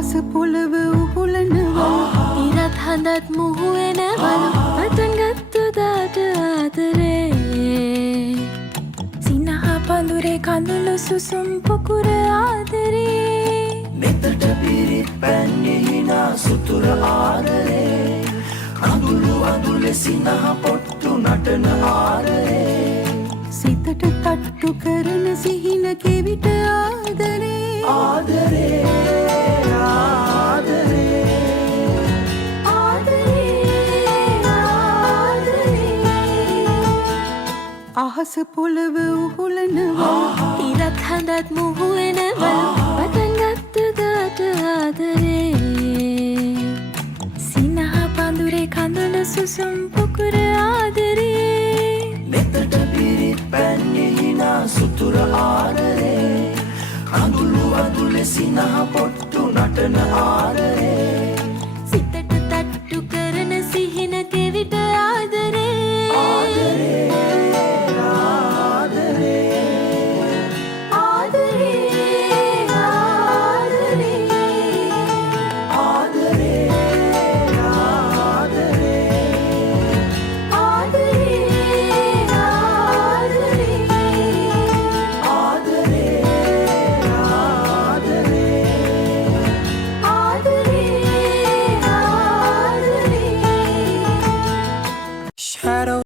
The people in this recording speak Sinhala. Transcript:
අහස පොළව උහුලනවා ඉරත් හඳත් මුහුවෙනවලු පටන් ගත්තු දාට ආදරේ සිනහ පඳුරේ කඳුළු සුසුම් පුකුර ආදරේ මෙතට පිරිත් පැන්නෙහිනා සුතුර ආදරේ කඳුළු අඳුලෙ සිනහ පොට්ටු නටන ආදරේ සිතට තට්ටු කරන සිහින කෙවිට ආදරේ ආදරේ ආදරේ අහස පොළව උහුලනවා ඉරත් හඳත් මුහුවෙනවලු පටන් ගත්තු දාට ආදරේ සිනහ පඳුරේ කඳුළු සුසුම් පුකුර ආදරේ මෙතට පිරිත් පැන්නෙහිනා සුතුර ආදරේ කඳුළු අඳුලෙ සිනහ පොට්ටු නටන ආදරේ